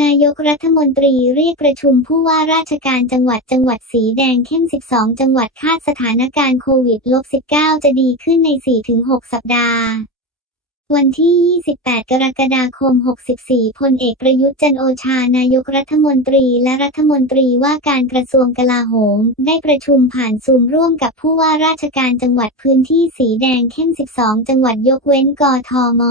นายกรัฐมนตรีเรียกประชุมผู้ว่าราชการจังหวัดจังหวัดสีแดงเข้ม 12 จังหวัดคาดสถานการณ์โควิดลบ19จะดีขึ้นใน 4-6 สัปดาห์ วันที่ 28 กรกฎาคม 64 พลเอกประยุทธ์จันโอชานายกรัฐมนตรีและรัฐมนตรีว่าการกระทรวงกลาโหม ได้ประชุมผ่านซูมร่วมกับผู้ว่าราชการจังหวัดพื้นที่สีแดงเข้ม 12 จังหวัดยกเว้นกทม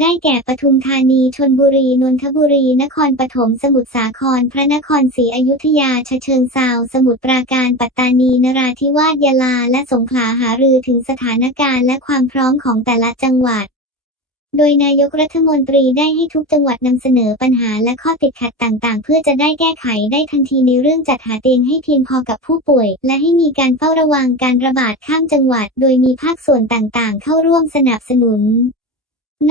ได้แก่ปทุมธานีชนบุรี นนทบุรี นครปฐมสมุทรสาคร พระนครศรีอยุธยาฉะเชิงเซาสมุทรปราการปัตตานี นราธิวาสยะลา และสงขลาหารือถึงสถานการณ์และความพร้อมของแต่ละจังหวัด โดยนายกรัฐมนตรีได้ให้ทุกจังหวัดนำเสนอปัญหาและข้อติดขัดต่างๆ เพื่อจะได้แก้ไขได้ทันทีในเรื่องจัดหาเตียงให้เพียงพอกับผู้ป่วย และให้มีการเฝ้าระวังการระบาดข้ามจังหวัด โดยมีภาคส่วนต่างๆ เข้าร่วมสนับสนุน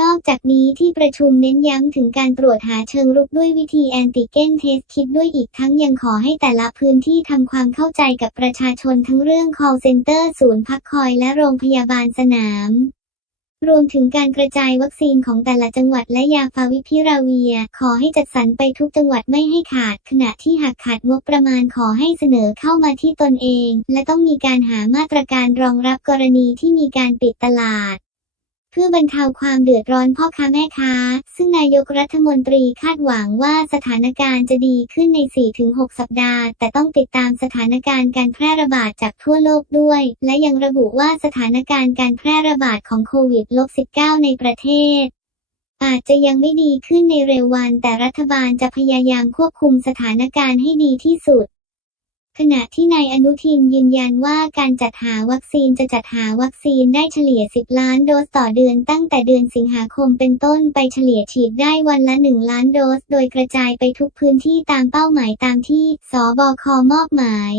นอกจากนี้ที่ประชุมเน้นย้ำถึงการตรวจหาเชิงรุกด้วยวิธีแอนติเจนเทสคิดด้วยอีกทั้งยังขอให้แต่ละพื้นที่ทำความเข้าใจกับประชาชนทั้งเรื่อง call center ศูนย์พักคอยและโรงพยาบาลสนาม รวมถึงการกระจายวัคซีนของแต่ละจังหวัดและยาฟาวิพิราเวีย ขอให้จัดสรรไปทุกจังหวัดไม่ให้ขาด ขณะที่หากขาดงบประมาณขอให้เสนอเข้ามาที่ตนเอง และต้องมีการหามาตรการรองรับกรณีที่มีการปิดตลาด เพื่อบรรเทาความเดือดร้อนพ่อค้าแม่ค้า ซึ่งนายกรัฐมนตรีคาดหวังว่าสถานการณ์จะดีขึ้นใน 4-6 สัปดาห์ แต่ต้องติดตามสถานการณ์การแพร่ระบาดจากทั่วโลกด้วย และยังระบุว่าสถานการณ์การแพร่ระบาดของโควิด -19 ในประเทศอาจจะยังไม่ดีขึ้นในเร็ววัน แต่รัฐบาลจะพยายามควบคุมสถานการณ์ให้ดีที่สุด ขณะที่นายอนุทินยืนยันว่าการจัดหาวัคซีนจะจัดหาวัคซีนได้เฉลี่ย 10 ล้านโดสต่อเดือนตั้งแต่เดือนสิงหาคมเป็นต้นไปเฉลี่ยฉีดได้วันละ 1 ล้านโดส โดยกระจายไปทุกพื้นที่ตามเป้าหมายตามที่สบคมอบหมาย